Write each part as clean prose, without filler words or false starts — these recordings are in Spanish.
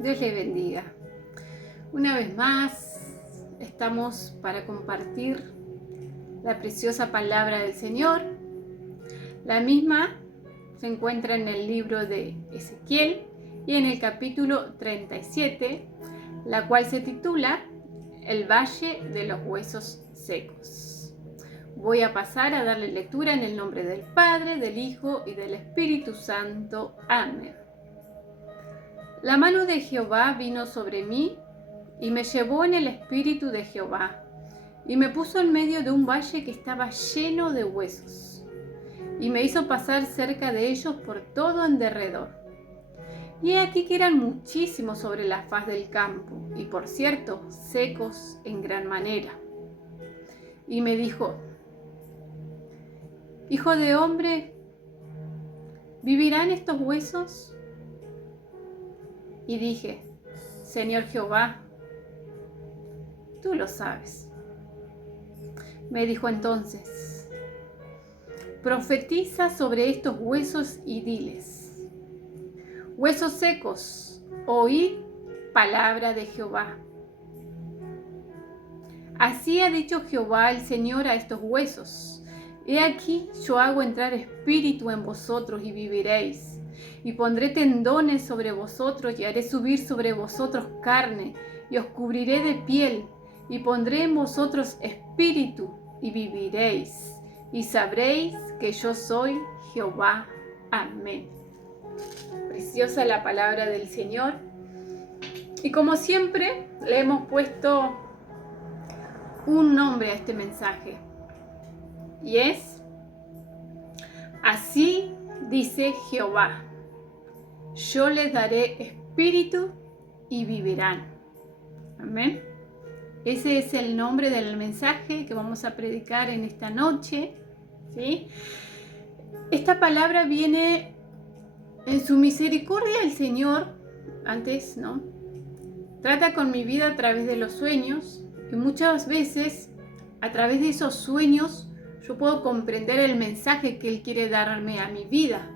Dios le bendiga. Una vez más, estamos para compartir la preciosa palabra del Señor. La misma se encuentra en el libro de Ezequiel y en el capítulo 37, la cual se titula El Valle de los Huesos Secos. Voy a pasar a darle lectura en el nombre del Padre, del Hijo y del Espíritu Santo. Amén. La mano de Jehová vino sobre mí y me llevó en el espíritu de Jehová y me puso en medio de un valle que estaba lleno de huesos y me hizo pasar cerca de ellos por todo en derredor. Y he aquí que eran muchísimos sobre la faz del campo y por cierto secos en gran manera. Y me dijo: Hijo de hombre, ¿vivirán estos huesos? Y dije: Señor Jehová, tú lo sabes. Me dijo entonces: profetiza sobre estos huesos y diles: huesos secos, oíd palabra de Jehová. Así ha dicho Jehová el Señor a estos huesos: he aquí yo hago entrar espíritu en vosotros y viviréis. Y pondré tendones sobre vosotros y haré subir sobre vosotros carne y os cubriré de piel y pondré en vosotros espíritu y viviréis y sabréis que yo soy Jehová. Amén. Preciosa la palabra del Señor. Y como siempre le hemos puesto un nombre a este mensaje y es: así dice Jehová, yo les daré espíritu y vivirán. Amén. Ese es el nombre del mensaje que vamos a predicar en esta noche, ¿sí? Esta palabra viene en su misericordia. El Señor, antes, ¿no?, trata con mi vida a través de los sueños, y muchas veces a través de esos sueños yo puedo comprender el mensaje que Él quiere darme a mi vida.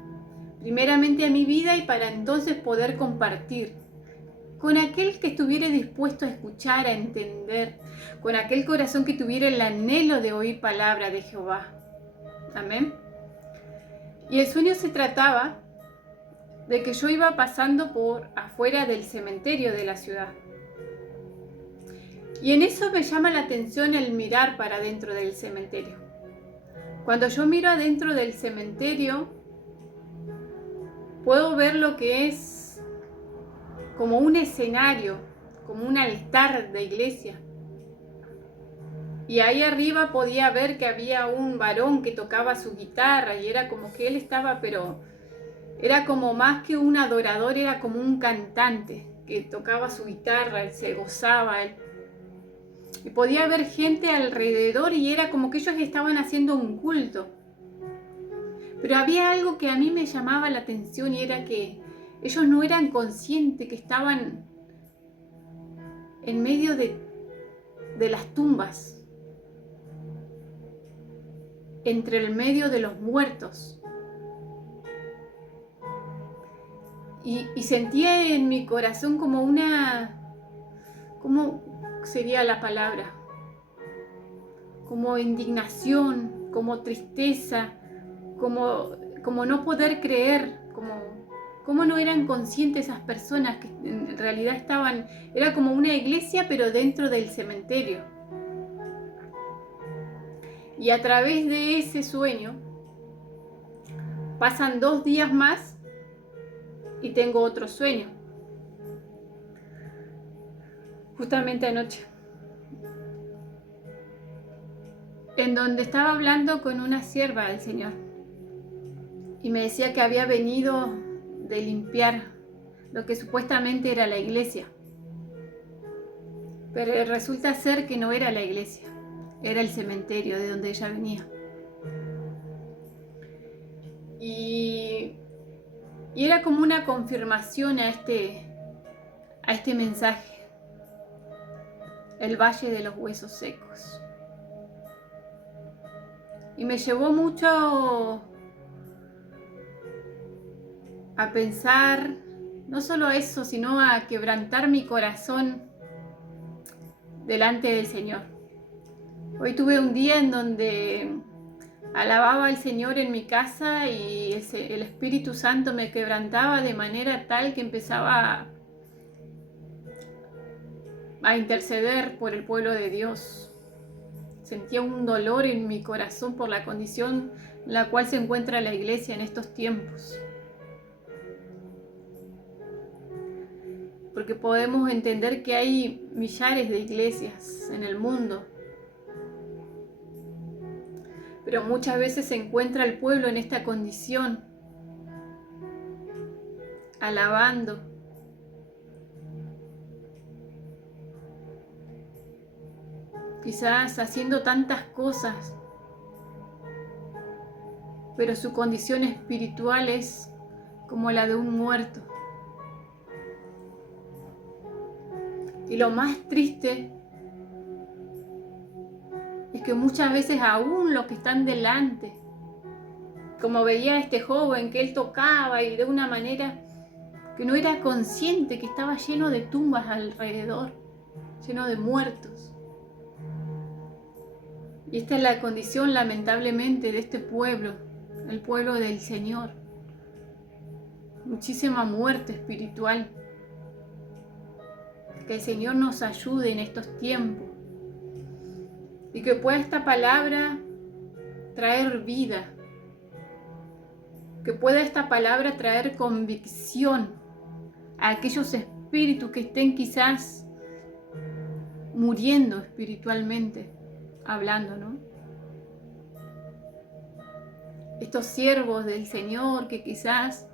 Primeramente a mi vida, y para entonces poder compartir con aquel que estuviera dispuesto a escuchar, a entender, con aquel corazón que tuviera el anhelo de oír palabra de Jehová. Amén. Y el sueño se trataba de que yo iba pasando por afuera del cementerio de la ciudad. Y en eso me llama la atención el mirar para adentro del cementerio. Cuando yo miro adentro del cementerio, puedo ver lo que es como un escenario, como un altar de iglesia. Y ahí arriba podía ver que había un varón que tocaba su guitarra y era como que él estaba, pero era como más que un adorador, era como un cantante que tocaba su guitarra, él se gozaba, y podía ver gente alrededor y era como que ellos estaban haciendo un culto. Pero había algo que a mí me llamaba la atención y era que ellos no eran conscientes que estaban en medio de las tumbas, entre el medio de los muertos. Y sentía en mi corazón como ¿cómo sería la palabra? Como indignación, como tristeza, como no poder creer, como no eran conscientes esas personas que en realidad era como una iglesia pero dentro del cementerio. Y a través de ese sueño pasan 2 días más y tengo otro sueño. Justamente anoche, en donde estaba hablando con una sierva del Señor y me decía que había venido de limpiar lo que supuestamente era la iglesia, pero resulta ser que no era la iglesia, era el cementerio de donde ella venía. Y era como una confirmación a este mensaje: el valle de los huesos secos. Y me llevó mucho a pensar, no solo a eso, sino a quebrantar mi corazón delante del Señor. Hoy tuve un día en donde alababa al Señor en mi casa y el Espíritu Santo me quebrantaba de manera tal que empezaba a interceder por el pueblo de Dios. Sentía un dolor en mi corazón por la condición en la cual se encuentra la iglesia en estos tiempos. Porque podemos entender que hay millares de iglesias en el mundo, pero muchas veces se encuentra el pueblo en esta condición, alabando, quizás haciendo tantas cosas, pero su condición espiritual es como la de un muerto. Y lo más triste es que muchas veces aún los que están delante, como veía a este joven que él tocaba y de una manera que no era consciente que estaba lleno de tumbas alrededor, lleno de muertos. Y esta es la condición, lamentablemente, de este pueblo, el pueblo del Señor. Muchísima muerte espiritual. Que el Señor nos ayude en estos tiempos y que pueda esta palabra traer vida, que pueda esta palabra traer convicción a aquellos espíritus que estén quizás muriendo espiritualmente, hablando, ¿no? Estos siervos del Señor que quizás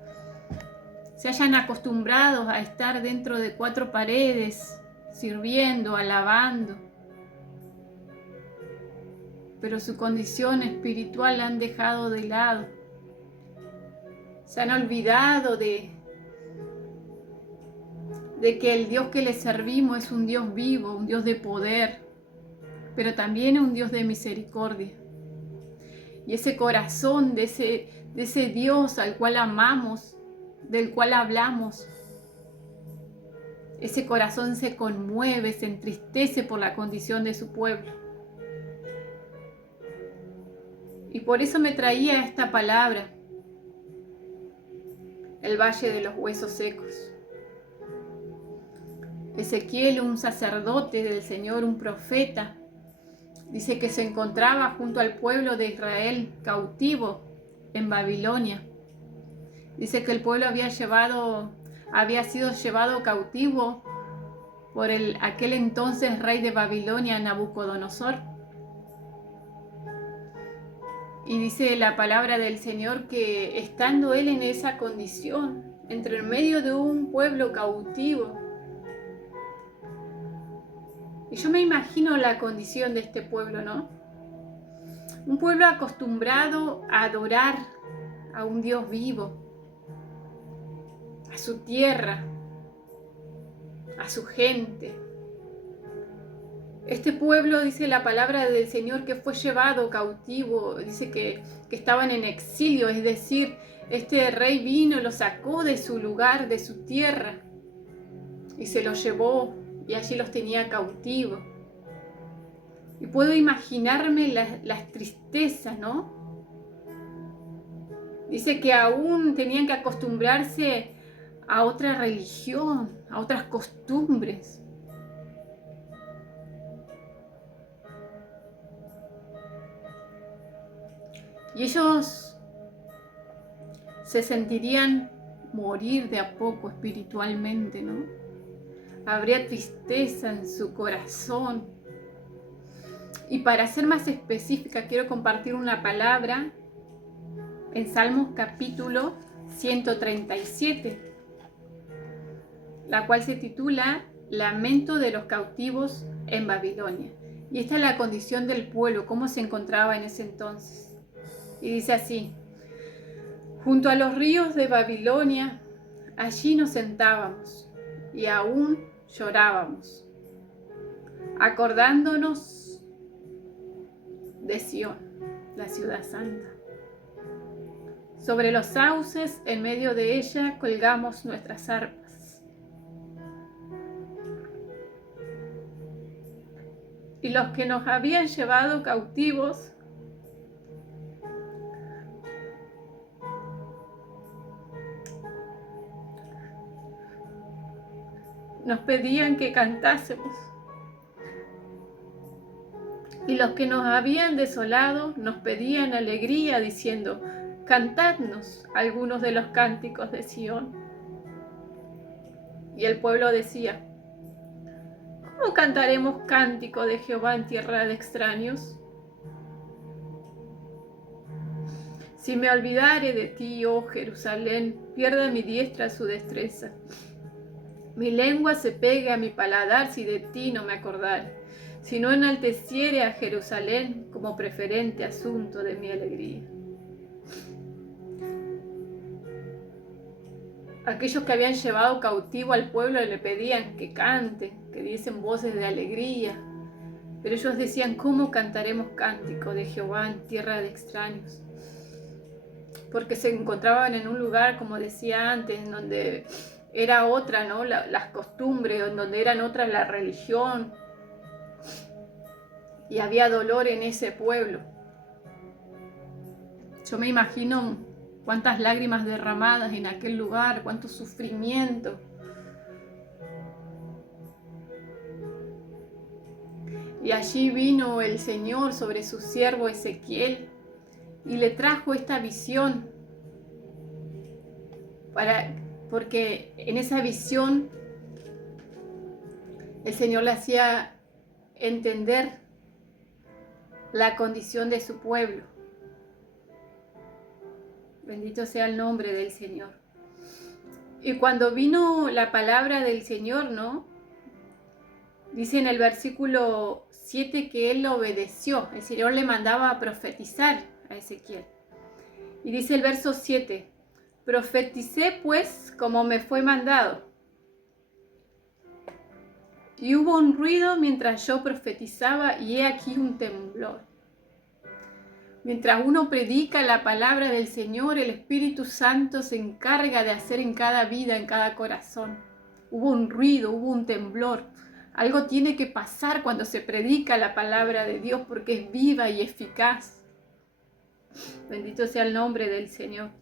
se hayan acostumbrado a estar dentro de cuatro paredes, sirviendo, alabando, pero su condición espiritual la han dejado de lado. Se han olvidado de que el Dios que les servimos es un Dios vivo, un Dios de poder, pero también es un Dios de misericordia. Y ese corazón de ese Dios al cual amamos, del cual hablamos, ese corazón se conmueve, se entristece por la condición de su pueblo. Y por eso me traía esta palabra, el valle de los huesos secos. Ezequiel, un sacerdote del Señor, un profeta, dice que se encontraba junto al pueblo de Israel cautivo en Babilonia. Dice que el pueblo había sido llevado cautivo por aquel entonces rey de Babilonia, Nabucodonosor. Y dice la palabra del Señor que estando él en esa condición, entre el medio de un pueblo cautivo, y yo me imagino la condición de este pueblo, ¿no? Un pueblo acostumbrado a adorar a un Dios vivo, a su tierra, a su gente. Este pueblo, dice la palabra del Señor, que fue llevado cautivo, dice que estaban en exilio, es decir, este rey vino, lo sacó de su lugar, de su tierra, y se los llevó, y allí los tenía cautivos. Y puedo imaginarme las tristezas, ¿no? Dice que aún tenían que acostumbrarse a otra religión, a otras costumbres. Y ellos se sentirían morir de a poco espiritualmente, ¿no? Habría tristeza en su corazón. Y para ser más específica, quiero compartir una palabra en Salmos capítulo 137, la cual se titula Lamento de los cautivos en Babilonia. Y esta es la condición del pueblo, cómo se encontraba en ese entonces. Y dice así: junto a los ríos de Babilonia, allí nos sentábamos y aún llorábamos, acordándonos de Sión, la ciudad santa. Sobre los sauces, en medio de ella, colgamos nuestras arpas. y los que nos habían llevado cautivos nos pedían que cantásemos. Y los que nos habían desolado nos pedían alegría, diciendo: cantadnos algunos de los cánticos de Sión. Y el pueblo decía: ¿cómo cantaremos cántico de Jehová en tierra de extraños? Si me olvidare de ti, oh Jerusalén, pierda mi diestra su destreza. Mi lengua se pegue a mi paladar si de ti no me acordare, si no enalteciere a Jerusalén como preferente asunto de mi alegría. Aquellos que habían llevado cautivo al pueblo le pedían que canten, que diesen voces de alegría, pero ellos decían: ¿cómo cantaremos cántico de Jehová en tierra de extraños? Porque se encontraban en un lugar, como decía antes, en donde era otra, ¿no? Las costumbres, en donde eran otras la religión, y había dolor en ese pueblo. Yo me imagino cuántas lágrimas derramadas en aquel lugar, cuánto sufrimiento. Y allí vino el Señor sobre su siervo Ezequiel y le trajo esta visión, porque en esa visión el Señor le hacía entender la condición de su pueblo. Bendito sea el nombre del Señor. Y cuando vino la palabra del Señor, ¿no? Dice en el versículo 7 que él lo obedeció. El Señor le mandaba a profetizar a Ezequiel. Y dice el verso 7: profeticé pues como me fue mandado. Y hubo un ruido mientras yo profetizaba, y he aquí un temblor. Mientras uno predica la palabra del Señor, el Espíritu Santo se encarga de hacer en cada vida, en cada corazón. Hubo un ruido, hubo un temblor. Algo tiene que pasar cuando se predica la palabra de Dios, porque es viva y eficaz. Bendito sea el nombre del Señor.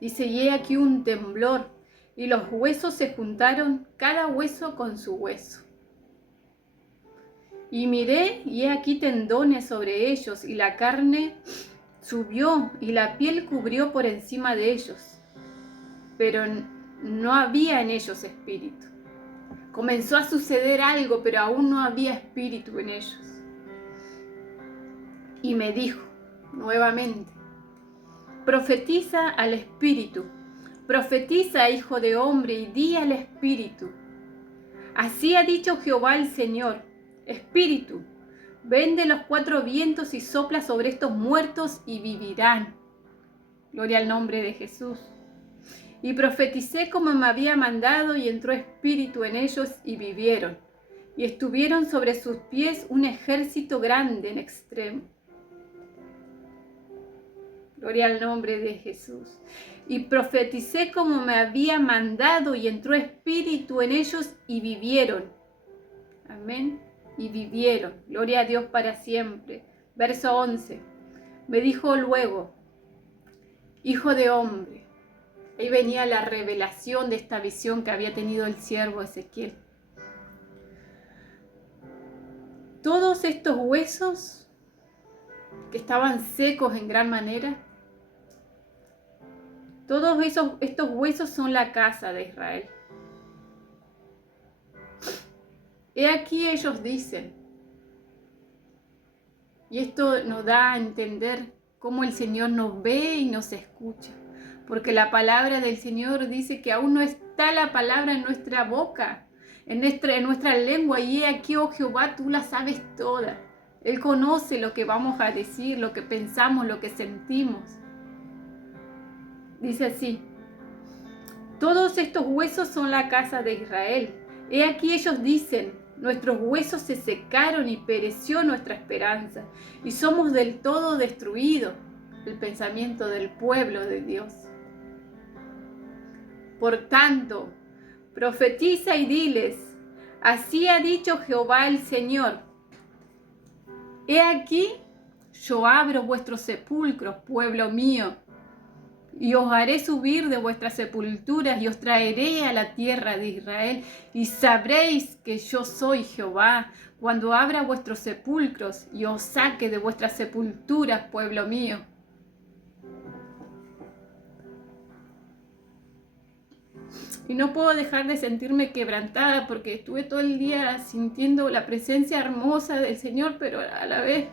Dice: y he aquí un temblor, y los huesos se juntaron, cada hueso con su hueso. Y miré, y he aquí tendones sobre ellos, y la carne subió, y la piel cubrió por encima de ellos. Pero no había en ellos espíritu. Comenzó a suceder algo, pero aún no había espíritu en ellos. Y me dijo nuevamente: profetiza al espíritu, profetiza, hijo de hombre, y di al espíritu: así ha dicho Jehová el Señor, espíritu, ven de los cuatro vientos y sopla sobre estos muertos y vivirán. Gloria al nombre de Jesús. Y profeticé como me había mandado, y entró espíritu en ellos y vivieron. Y estuvieron sobre sus pies un ejército grande en extremo. Gloria al nombre de Jesús. Y profeticé como me había mandado, y entró espíritu en ellos y vivieron. Amén. Y vivieron. Gloria a Dios para siempre. Verso 11. Me dijo luego: hijo de hombre. Ahí venía la revelación de esta visión que había tenido el siervo Ezequiel. Todos estos huesos que estaban secos en gran manera, todos estos huesos son la casa de Israel. He aquí ellos dicen, y esto nos da a entender cómo el Señor nos ve y nos escucha, porque la palabra del Señor dice que aún no está la palabra en nuestra boca, en nuestra lengua, y he aquí, oh Jehová, tú la sabes toda. Él conoce lo que vamos a decir, lo que pensamos, lo que sentimos. Dice así: todos estos huesos son la casa de Israel. He aquí ellos dicen: nuestros huesos se secaron y pereció nuestra esperanza, y somos del todo destruidos. El pensamiento del pueblo de Dios. Por tanto, profetiza y diles: así ha dicho Jehová el Señor, He aquí, yo abro vuestros sepulcros, pueblo mío, y os haré subir de vuestras sepulturas y os traeré a la tierra de Israel, y sabréis que yo soy Jehová, cuando abra vuestros sepulcros y os saque de vuestras sepulturas, pueblo mío. Y no puedo dejar de sentirme quebrantada porque estuve todo el día sintiendo la presencia hermosa del Señor, pero a la vez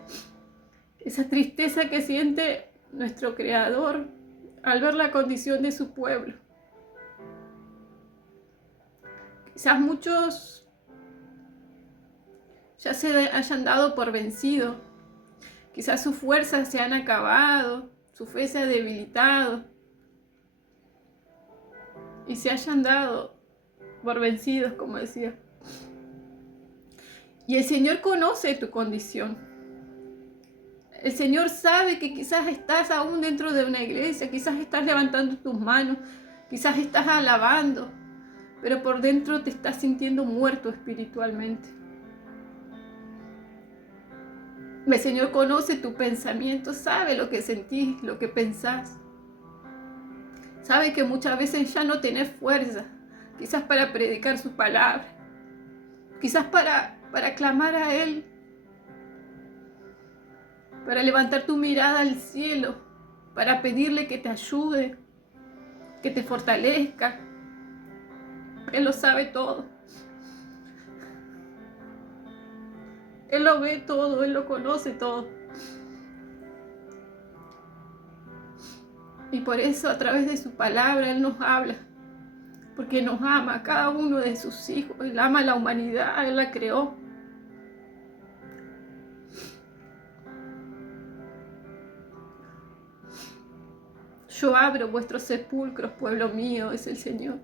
esa tristeza que siente nuestro Creador al ver la condición de su pueblo. Quizás muchos ya se hayan dado por vencido. Quizás sus fuerzas se han acabado, su fe se ha debilitado y se hayan dado por vencidos, como decía. Y el Señor conoce tu condición. El Señor sabe que quizás estás aún dentro de una iglesia, quizás estás levantando tus manos, quizás estás alabando, pero por dentro te estás sintiendo muerto espiritualmente. El Señor conoce tu pensamiento, sabe lo que sentís, lo que pensás. Sabe que muchas veces ya no tenés fuerza, quizás para predicar su palabra, quizás para clamar a Él, para levantar tu mirada al cielo, para pedirle que te ayude, que te fortalezca. Él lo sabe todo. Él lo ve todo, Él lo conoce todo. Y por eso a través de su palabra Él nos habla, porque nos ama a cada uno de sus hijos. Él ama a la humanidad, Él la creó. Yo abro vuestros sepulcros, pueblo mío, es el Señor.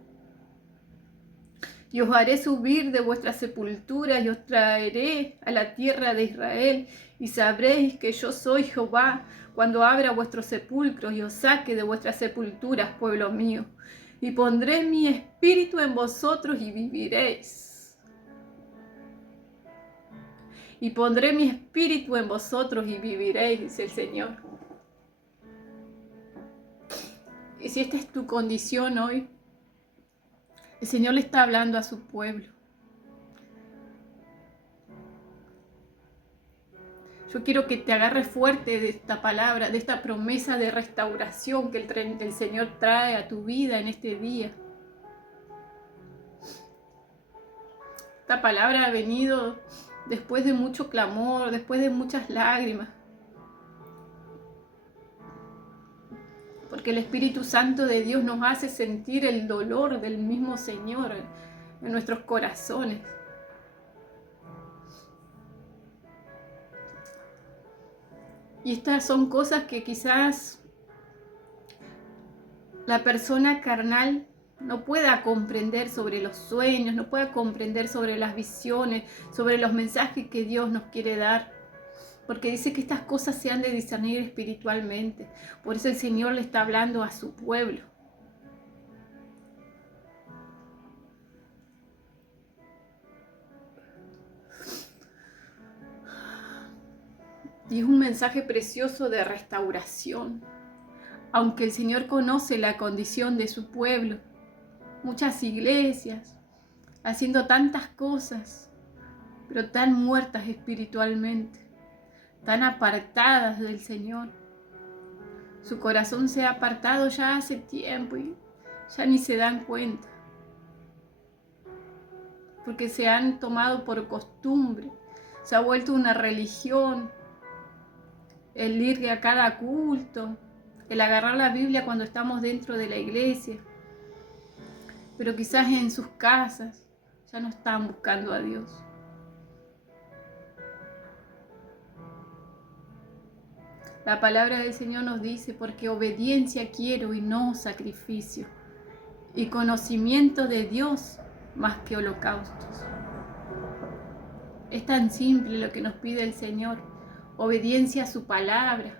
Y os haré subir de vuestras sepulturas y os traeré a la tierra de Israel. Y sabréis que yo soy Jehová cuando abra vuestros sepulcros y os saque de vuestras sepulturas, pueblo mío. Y pondré mi espíritu en vosotros y viviréis. Y pondré mi espíritu en vosotros y viviréis, dice el Señor. Y si esta es tu condición hoy, el Señor le está hablando a su pueblo. Yo quiero que te agarres fuerte de esta palabra, de esta promesa de restauración que el Señor trae a tu vida en este día. Esta palabra ha venido después de mucho clamor, después de muchas lágrimas. Porque el Espíritu Santo de Dios nos hace sentir el dolor del mismo Señor en nuestros corazones. Y estas son cosas que quizás la persona carnal no pueda comprender sobre los sueños, no pueda comprender sobre las visiones, sobre los mensajes que Dios nos quiere dar. Porque dice que estas cosas se han de discernir espiritualmente. Por eso el Señor le está hablando a su pueblo. Y es un mensaje precioso de restauración. Aunque el Señor conoce la condición de su pueblo, muchas iglesias haciendo tantas cosas, pero tan muertas espiritualmente, tan apartadas del Señor. Su corazón se ha apartado ya hace tiempo y ya ni se dan cuenta, porque se han tomado por costumbre, se ha vuelto una religión, el ir a cada culto, el agarrar la Biblia cuando estamos dentro de la iglesia, pero quizás en sus casas ya no están buscando a Dios. La palabra del Señor nos dice, porque obediencia quiero y no sacrificio, y conocimiento de Dios más que holocaustos. Es tan simple lo que nos pide el Señor, obediencia a su palabra,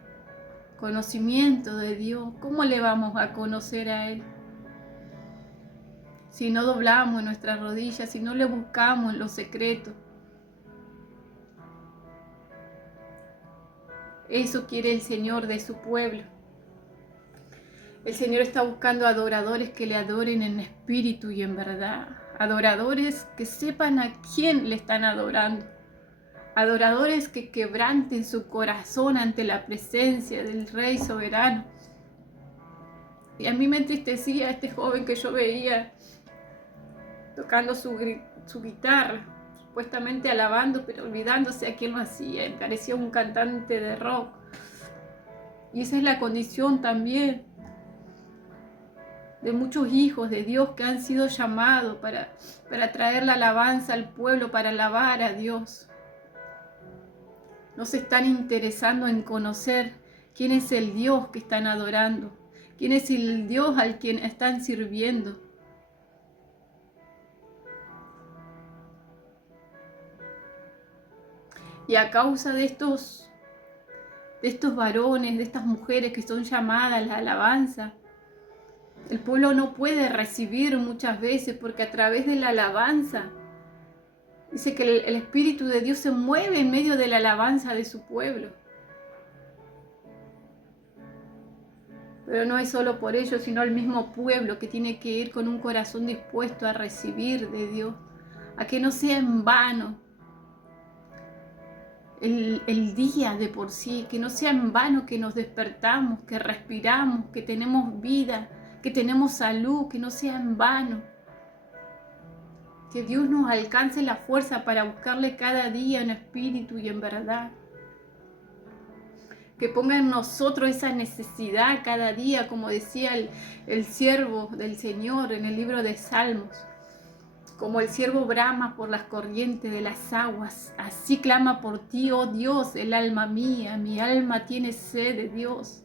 conocimiento de Dios. ¿Cómo le vamos a conocer a Él? Si no doblamos nuestras rodillas, si no le buscamos en lo secreto. Eso quiere el Señor de su pueblo. El Señor está buscando adoradores que le adoren en espíritu y en verdad. Adoradores que sepan a quién le están adorando. Adoradores que quebranten su corazón ante la presencia del Rey soberano. Y a mí me entristecía este joven que yo veía tocando su guitarra, supuestamente alabando, pero olvidándose a quién lo hacía. Él parecía un cantante de rock. Y esa es la condición también de muchos hijos de Dios que han sido llamados para traer la alabanza al pueblo, para alabar a Dios. No se están interesando en conocer quién es el Dios que están adorando, quién es el Dios al quien están sirviendo. Y a causa de estos varones, de estas mujeres que son llamadas a la alabanza, el pueblo no puede recibir muchas veces, porque a través de la alabanza, dice que el Espíritu de Dios se mueve en medio de la alabanza de su pueblo. Pero no es solo por ello, sino el mismo pueblo que tiene que ir con un corazón dispuesto a recibir de Dios, a que no sea en vano el día de por sí, que no sea en vano que nos despertamos, que respiramos, que tenemos vida, que tenemos salud, que no sea en vano. Que Dios nos alcance la fuerza para buscarle cada día en espíritu y en verdad. Que ponga en nosotros esa necesidad cada día, como decía el siervo del Señor en el libro de Salmos. Como el siervo brama por las corrientes de las aguas, así clama por ti, oh Dios, el alma mía. Mi alma tiene sed de Dios.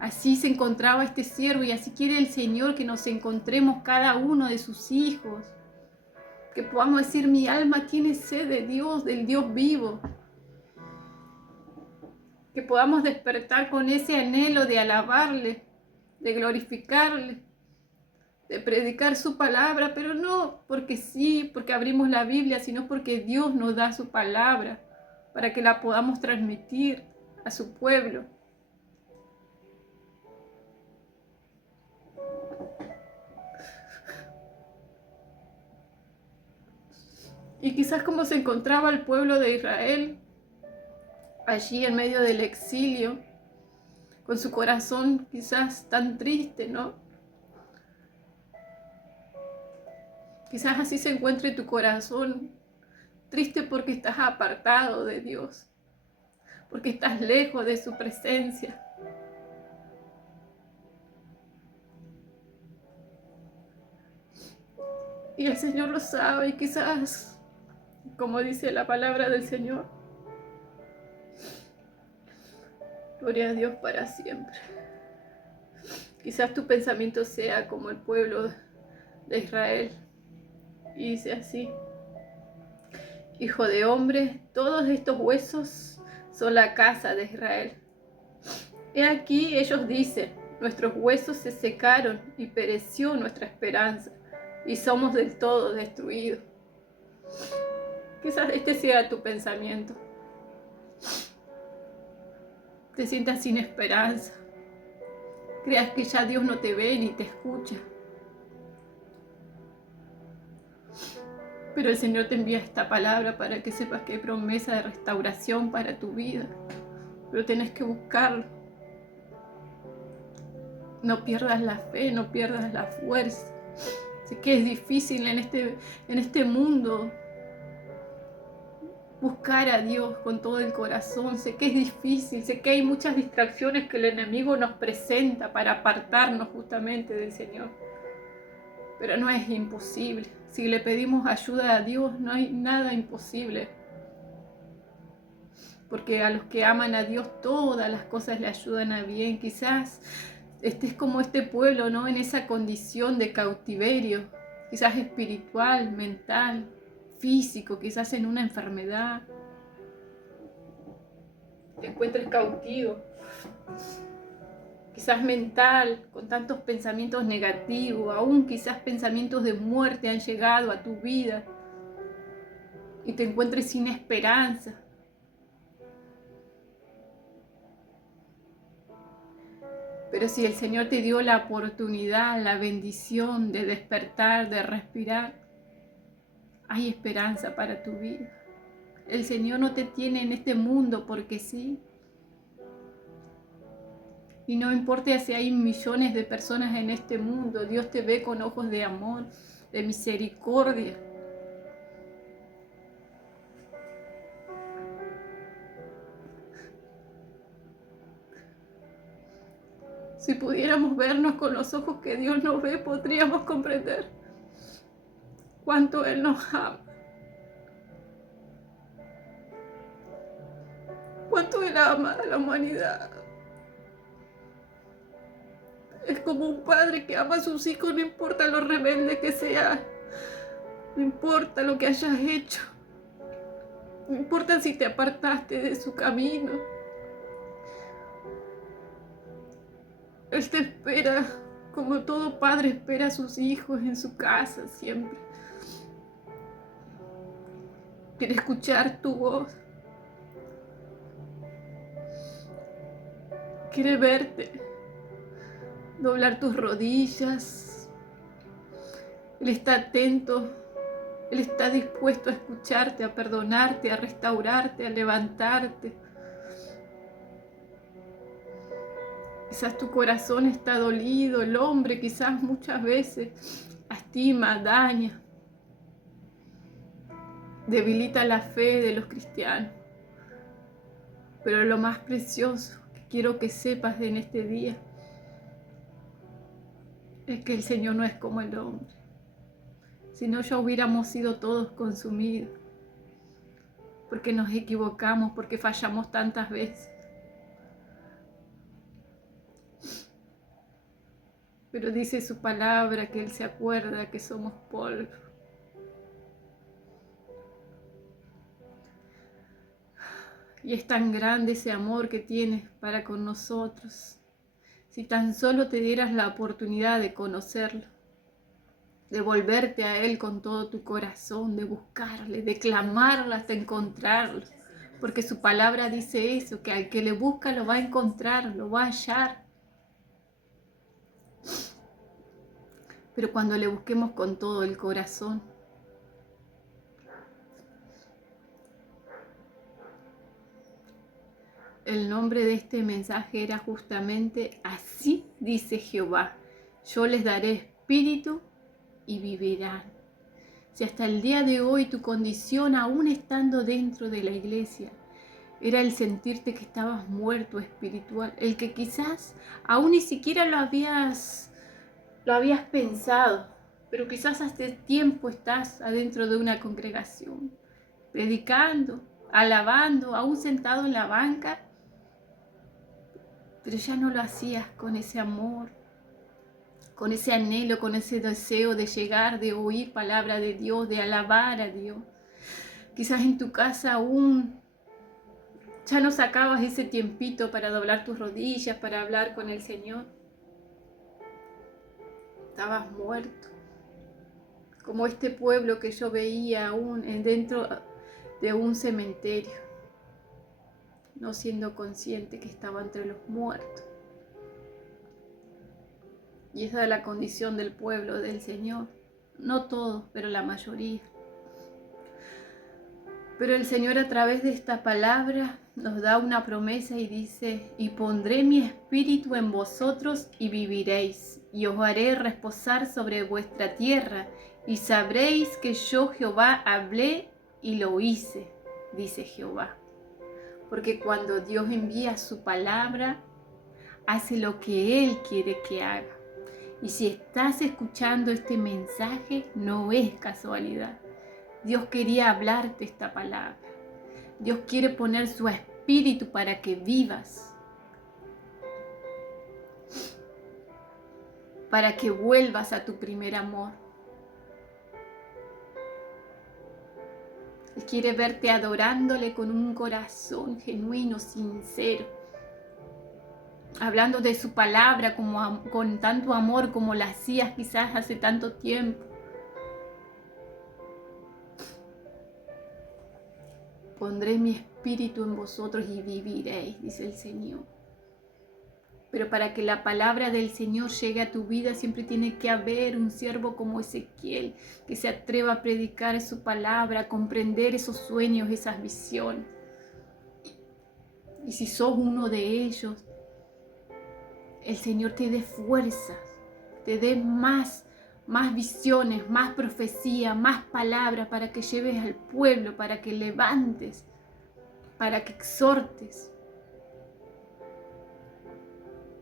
Así se encontraba este siervo y así quiere el Señor que nos encontremos cada uno de sus hijos. Que podamos decir, mi alma tiene sed de Dios, del Dios vivo. Que podamos despertar con ese anhelo de alabarle, de glorificarle, de predicar su palabra, pero no porque sí, porque abrimos la Biblia, sino porque Dios nos da su palabra para que la podamos transmitir a su pueblo. Y quizás como se encontraba el pueblo de Israel, allí en medio del exilio, con su corazón quizás tan triste, ¿no? Quizás así se encuentre tu corazón, triste porque estás apartado de Dios, porque estás lejos de su presencia. Y el Señor lo sabe, y quizás, como dice la palabra del Señor, gloria a Dios para siempre. Quizás tu pensamiento sea como el pueblo de Israel, y dice así: Hijo de hombre, todos estos huesos son la casa de Israel. He aquí ellos dicen, nuestros huesos se secaron y pereció nuestra esperanza, y somos del todo destruidos. Quizás este sea tu pensamiento. Te sientas sin esperanza. Creas que ya Dios no te ve ni te escucha. Pero el Señor te envía esta palabra para que sepas que hay promesa de restauración para tu vida. Pero tenés que buscarlo. No pierdas la fe, no pierdas la fuerza. Sé que es difícil en este mundo buscar a Dios con todo el corazón. Sé que es difícil, sé que hay muchas distracciones que el enemigo nos presenta para apartarnos justamente del Señor. Pero no es imposible. Si le pedimos ayuda a Dios, no hay nada imposible. Porque a los que aman a Dios, todas las cosas le ayudan a bien. Quizás estés como este pueblo, ¿no? En esa condición de cautiverio, quizás espiritual, mental, físico, quizás en una enfermedad. Te encuentres cautivo. Quizás mental, con tantos pensamientos negativos, aún quizás pensamientos de muerte han llegado a tu vida y te encuentres sin esperanza. Pero si el Señor te dio la oportunidad, la bendición de despertar, de respirar, hay esperanza para tu vida. El Señor no te tiene en este mundo porque sí. Y no importa si hay millones de personas en este mundo, Dios te ve con ojos de amor, de misericordia. Si pudiéramos vernos con los ojos que Dios nos ve, podríamos comprender cuánto Él nos ama, cuánto Él ama a la humanidad. Es como un padre que ama a sus hijos, no importa lo rebelde que sea, no importa lo que hayas hecho, no importa si te apartaste de su camino. Él te espera como todo padre espera a sus hijos en su casa siempre. Quiere escuchar tu voz. Quiere verte, doblar tus rodillas. Él está atento. Él está dispuesto a escucharte, a perdonarte, a restaurarte, a levantarte. Quizás tu corazón está dolido, el hombre quizás muchas veces lastima, daña, debilita la fe de los cristianos. Pero lo más precioso que quiero que sepas en este día es que el Señor no es como el hombre. Si no, ya hubiéramos sido todos consumidos, porque nos equivocamos, porque fallamos tantas veces. Pero dice su palabra que Él se acuerda que somos polvo. Y es tan grande ese amor que tienes para con nosotros. Si tan solo te dieras la oportunidad de conocerlo, de volverte a Él con todo tu corazón, de buscarle, de clamarlo hasta encontrarlo. Porque su palabra dice eso, que al que le busca lo va a encontrar, lo va a hallar. Pero cuando le busquemos con todo el corazón, el nombre de este mensaje era justamente así dice Jehová, yo les daré espíritu y vivirán. Si hasta el día de hoy tu condición, aún estando dentro de la iglesia, era el sentirte que estabas muerto espiritual, el que quizás aún ni siquiera lo habías pensado, pero quizás hace tiempo estás adentro de una congregación, predicando, alabando, aún sentado en la banca, pero ya no lo hacías con ese amor, con ese anhelo, con ese deseo de llegar, de oír palabra de Dios, de alabar a Dios. Quizás en tu casa aún ya no sacabas ese tiempito para doblar tus rodillas, para hablar con el Señor. Estabas muerto, como este pueblo que yo veía aún dentro de un cementerio, no siendo consciente que estaba entre los muertos. Y esa es la condición del pueblo del Señor. No todos, pero la mayoría. Pero el Señor a través de esta palabra nos da una promesa y dice, y pondré mi espíritu en vosotros y viviréis, y os haré reposar sobre vuestra tierra, y sabréis que yo Jehová hablé y lo hice, dice Jehová. Porque cuando Dios envía su palabra, hace lo que Él quiere que haga. Y si estás escuchando este mensaje, no es casualidad. Dios quería hablarte esta palabra. Dios quiere poner su espíritu para que vivas. Para que vuelvas a tu primer amor. Él quiere verte adorándole con un corazón genuino, sincero. Hablando de su palabra con tanto amor como la hacías quizás hace tanto tiempo. Pondré mi espíritu en vosotros y viviréis, dice el Señor. Pero para que la palabra del Señor llegue a tu vida, siempre tiene que haber un siervo como Ezequiel, que se atreva a predicar su palabra, a comprender esos sueños, esas visiones. Y si sos uno de ellos, el Señor te dé fuerzas, te dé más visiones, más profecía, más palabras para que lleves al pueblo, para que levantes, para que exhortes.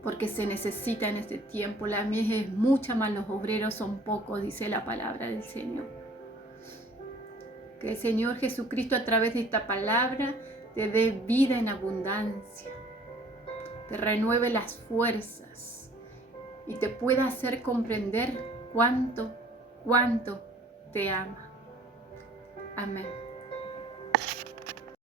Porque se necesita en este tiempo. La mies es mucha, mas los obreros son pocos, dice la palabra del Señor. Que el Señor Jesucristo a través de esta palabra te dé vida en abundancia, te renueve las fuerzas y te pueda hacer comprender cuánto te ama. Amén.